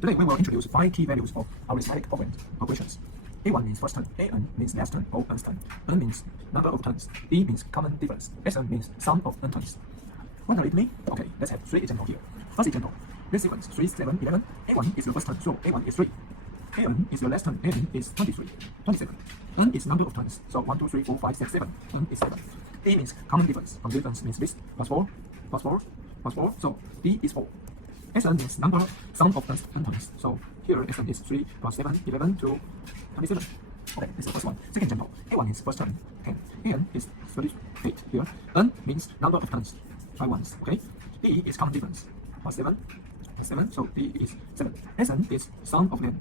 Today we will introduce 5 key values of arithmetic operations. A1 means first term, An means last term or nth term, N means number of terms, D means common difference, Sn means sum of n terms. Want to read me? Okay, let's have 3 examples here. First example, this sequence 3, 7, 11. A1 is the first term, so A1 is 3. An is the last term, An is 23, 27. N is number of terms, so 1, 2, 3, 4, 5, 6, 7. N is 7. D means common difference. Common difference means this plus 4, plus 4, plus 4, so D is 4. Sn means number, sum of n terms. So here Sn is 3 plus 7, 11 to 27. Okay, this is the first one. Second example, A1 is first term, 10. An is 38 here. N means number of terms, 5 ones. Okay, D is common difference, plus 7, plus 7, so D is 7. Sn is sum of n.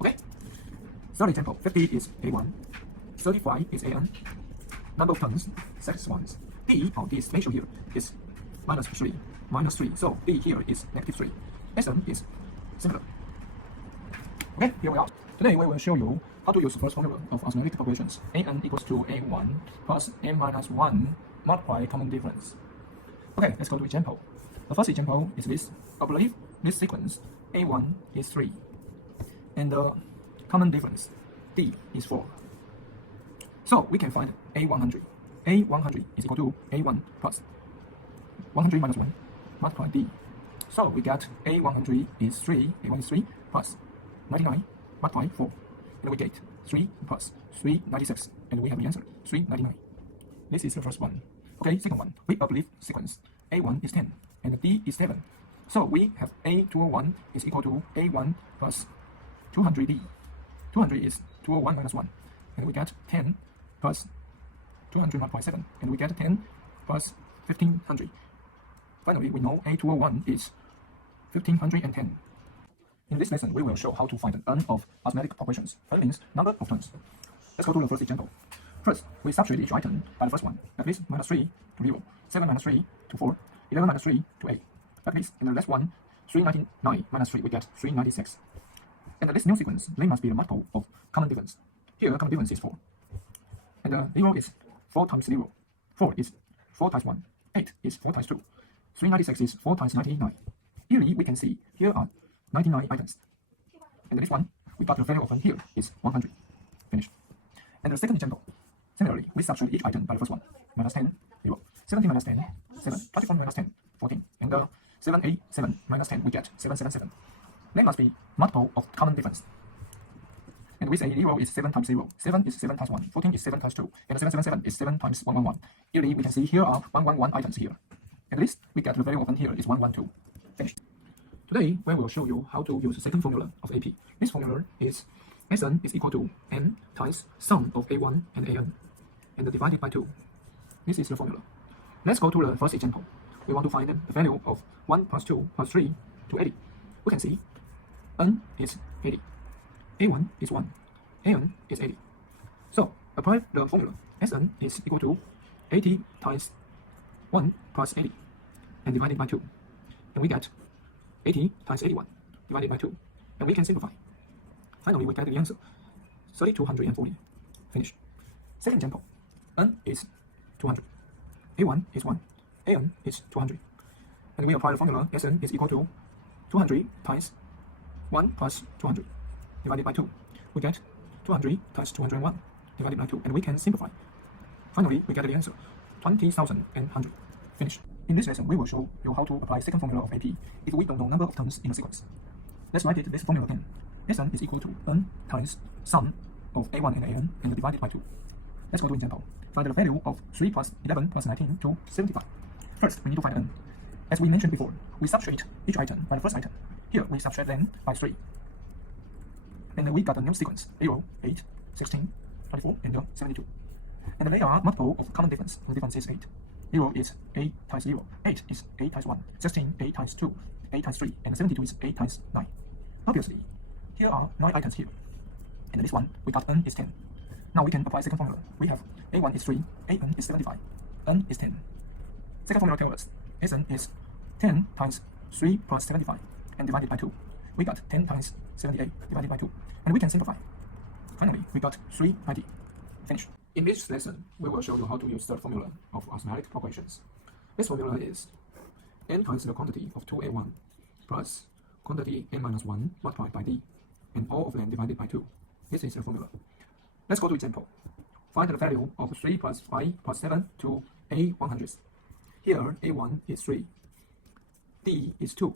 Okay, third example, 50 is A1, 35 is An. Number of terms, 6 ones. D, or this ratio here, is minus 3. Minus 3, so D here is negative 3. Sn is similar. Okay, here we are. Today we will show you how to use the first formula of arithmetic operations. An equals to A1 plus n minus 1 multiply common difference. Okay, let's go to example. The first example is this. I believe this sequence A1 is 3 and the common difference D is 4. So we can find A100. A100 is equal to A1 plus 100 minus 1 multiply D. So we get A100 is 3, A1 is 3 plus 99 multiply 4. And we get 3 plus 396. And we have the answer, 399. This is the first one. Okay, second one. We believe sequence A1 is 10 and D is 7. So we have A201 is equal to A1 plus 200D. 200 is 201 minus 1. And we get 10 plus 200 multiply 7. And we get 10 plus 1500. Finally, we know A201 is 1510. In this lesson, we will show how to find the n of arithmetic operations. N means number of terms. Let's go to the first example. First, we substitute each item by the first one. That is minus 3 to 0, 7 minus 3 to 4, 11 minus 3 to 8. That is, in the last one, 399 minus 3, we get 396. And this new sequence, they must be the multiple of common difference. Here, common difference is 4. And the 0 is 4 times 0. 4 is 4 times 1. 8 is 4 times 2. 396 is 4 times 99. Here we can see here are 99 items. And this one, we got the value of n here is 100. Finished. And the second example, similarly, we substitute each item by the first one. Minus 10, 0. 17 minus 10, 7. 24 minus 10, 14. And 787 minus 10, we get 777. They must be multiple of common difference. And we say 0 is 7 times 0. 7 is 7 times 1. 14 is 7 times 2. And 777 is 7 times 111. Here we can see here are 111 items here. At least we get the value of n here is 112. Finished. Today, we will show you how to use the second formula of AP. This formula is Sn is equal to n times sum of A1 and An, and divided by 2. This is the formula. Let's go to the first example. We want to find the value of 1 plus 2 plus 3 to 80. We can see n is 80. A1 is 1. An is 80. So, apply the formula. Sn is equal to 80 times 1 plus 80 and divided by 2. And we get 80 times 81 divided by 2. And we can simplify. Finally, we get the answer, 3240. Finished. Second example. N is 200. A1 is 1. An is 200. And we apply the formula. Sn is equal to 200 times 1 plus 200 divided by 2. We get 200 times 201 divided by 2. And we can simplify. Finally, we get the answer, 20,100. Finished. In this lesson, we will show you how to apply second formula of AP if we don't know number of terms in a sequence. Let's write this formula again. Sn is equal to n times sum of A1 and An and divided by 2. Let's go to example. Find the value of 3 plus 11 plus 19 to 75. First, we need to find n. As we mentioned before, we subtract each item by the first item. Here, we subtract them by 3. And we got a new sequence, 0, 8, 16, 24, and 72. And they are multiple of common difference. The difference is 8. 0 is 8 times 0. 8 is 8 times 1. 16, 8 times 2. 8 times 3. And 72 is 8 times 9. Obviously, here are 9 items here. And this one, we got n is 10. Now we can apply second formula. We have A1 is 3. An is 75. N is 10. Second formula tells us Sn is 10 times 3 plus 75 and divided by 2. We got 10 times 78 divided by 2. And we can simplify. Finally, we got 390. Finished. In this lesson, we will show you how to use third formula of arithmetic operations. This formula is n times the quantity of 2A1 plus quantity n minus 1 multiplied by d, and all of them divided by 2. This is the formula. Let's go to example. Find the value of 3 plus 5 plus 7 to a100. Here, a1 is 3, d is 2,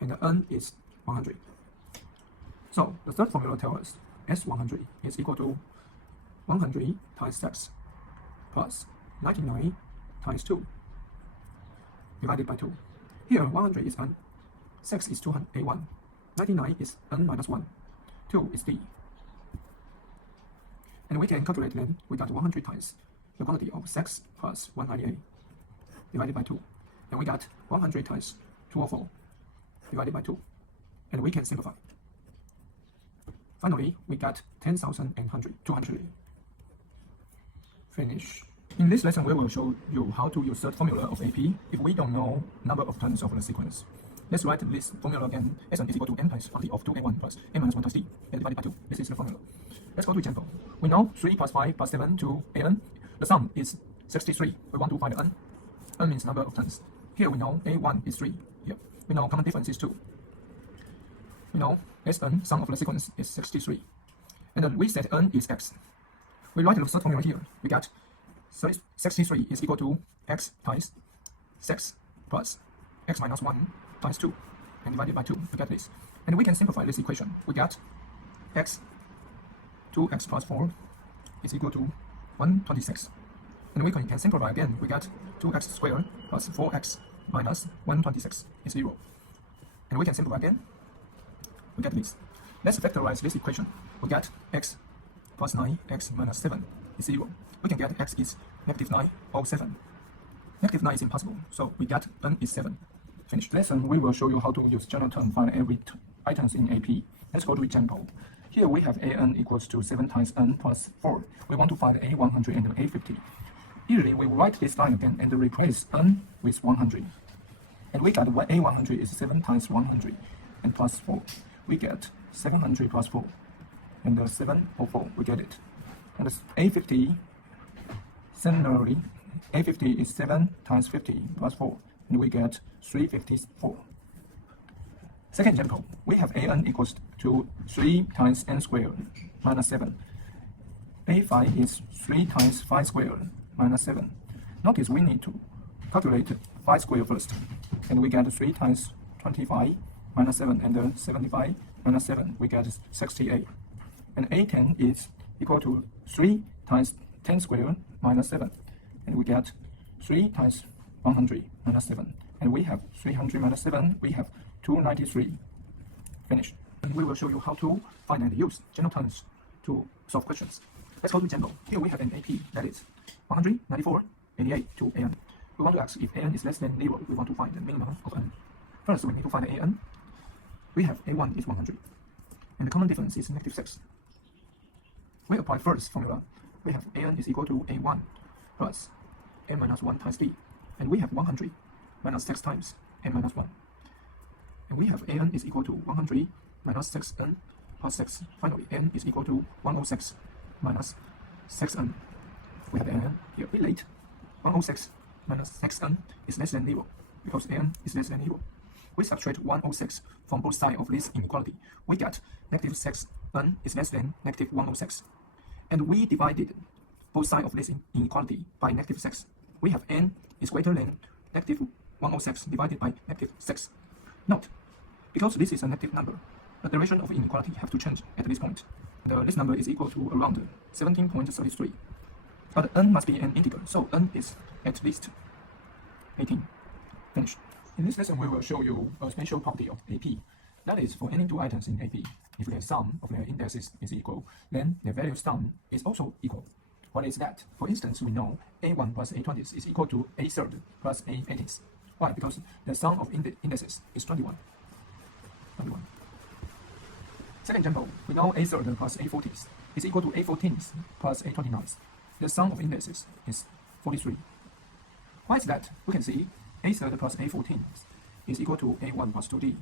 and n is 100. So, the third formula tells us S100 is equal to 100 times 6 plus 99 times 2 divided by 2. Here, 100 is n, 6 is 2a1, 99 is n minus 1, 2 is d. And we can calculate then. We got 100 times the quantity of 6 plus 198 divided by 2. And we got 100 times 204 divided by 2. And we can simplify. Finally, we got 10,200. Finish. In this lesson, we will show you how to use third formula of AP if we don't know number of terms of the sequence. Let's write this formula again. Sn is equal to n times quantity of 2a1 plus n minus 1 times d, and divided by 2. This is the formula. Let's go to example. We know 3 plus 5 plus 7 to an. The sum is 63. We want to find n. N means number of terms. Here we know a1 is 3. Here we know common difference is 2. We know Sn, sum of the sequence, is 63. And then we set n is x. We write the third formula here. We got 63 is equal to x times 6 plus x minus 1 times 2 and divided by 2 to get this. And we can simplify this equation. We got x 2x plus 4 is equal to 126. And we can simplify again. We got 2x squared plus 4x minus 126 is 0. And we can simplify again. We get this. Let's factorize this equation. We got x plus 9, x minus 7 is 0. We can get x is negative 9 or 7. Negative 9 is impossible, so we got n is 7. Finished. Lesson, we will show you how to use general term find every items in AP. Let's go to example. Here we have an equals to 7 times n plus 4. We want to find a100 and a50. Usually we write this line again and replace n with 100. And we got a100 is 7 times 100 and plus 4. We get 700 plus 4. And 704, we get it. And a50, similarly, a50 is 7 times 50 plus 4. And we get 354. Second example, we have an equals to 3 times n squared minus 7. a5 is 3 times 5 squared minus 7. Notice we need to calculate 5 squared first. And we get 3 times 25 minus 7 and 75 minus 7. We get 68. And a10 is equal to 3 times 10 squared minus 7. And we get 3 times 100 minus 7. And we have 300 minus 7. We have 293. Finished. And we will show you how to find and use general terms to solve questions. Let's go to example. Here we have an AP that is 194, 88 to an. We want to ask if an is less than 0. We want to find the minimum of n. First, we need to find an. We have a1 is 100. And the common difference is negative 6. We apply first formula. We have an is equal to a1 plus n minus 1 times d. And we have 100 minus 6 times n minus 1. And we have an is equal to 100 minus 6n plus 6. Finally, n is equal to 106 minus 6n. We have an here. Relate 106 minus 6n is less than 0 because n is less than 0. We subtract 106 from both sides of this inequality. We get negative 6n is less than negative 106. And we divided both sides of this inequality by negative 6. We have n is greater than negative 106 divided by negative 6. Note, because this is a negative number, the direction of inequality have to change at this point. This number is equal to around 17.33. But n must be an integer, so n is at least 18. Finished. In this lesson, we will show you a special property of AP. That is, for any two items in AP, if their sum of their indexes is equal, then their value sum is also equal. What is that? For instance, we know a1 plus a20 is equal to a third plus a18. Why? Because the sum of indexes is 21. Second example, we know a third plus a40 is equal to a14 plus a29. The sum of indexes is 43. Why is that? We can see a third plus a14 is equal to a1 plus 2d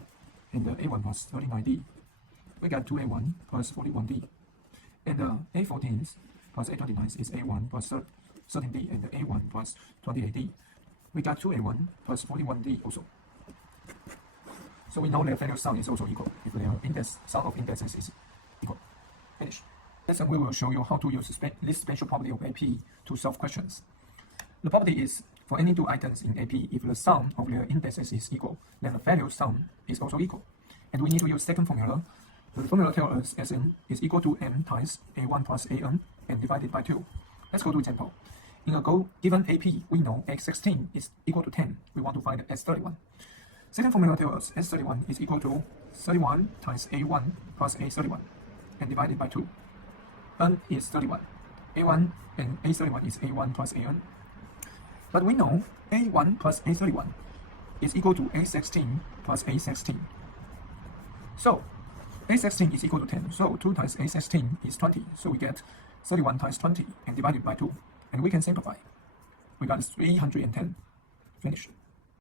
and a1 plus 39d. We got 2a1 plus 41d. And a14 plus a29 is a1 plus 13d and a1 plus 28d. We got 2a1 plus 41d also. So we know their value sum is also equal if their sum of indexes is equal. Finish. Next, we will show you how to use this special property of AP to solve questions. The property is for any two items in AP, if the sum of their indexes is equal, then the value sum is also equal. And we need to use second formula. The formula tells us Sn is equal to m times a1 plus an and divided by 2. Let's go to example. In a given AP, we know x16 is equal to 10. We want to find s31. Second formula tells us s31 is equal to 31 times a1 plus a31 and divided by 2. N is 31. a1 and a31 is a1 plus an. But we know a1 plus a31 is equal to a16 plus a16. So a16 is equal to 10. So 2 times a16 is 20. So we get 31 times 20 and divided by 2. And we can simplify. We got 310. Finish.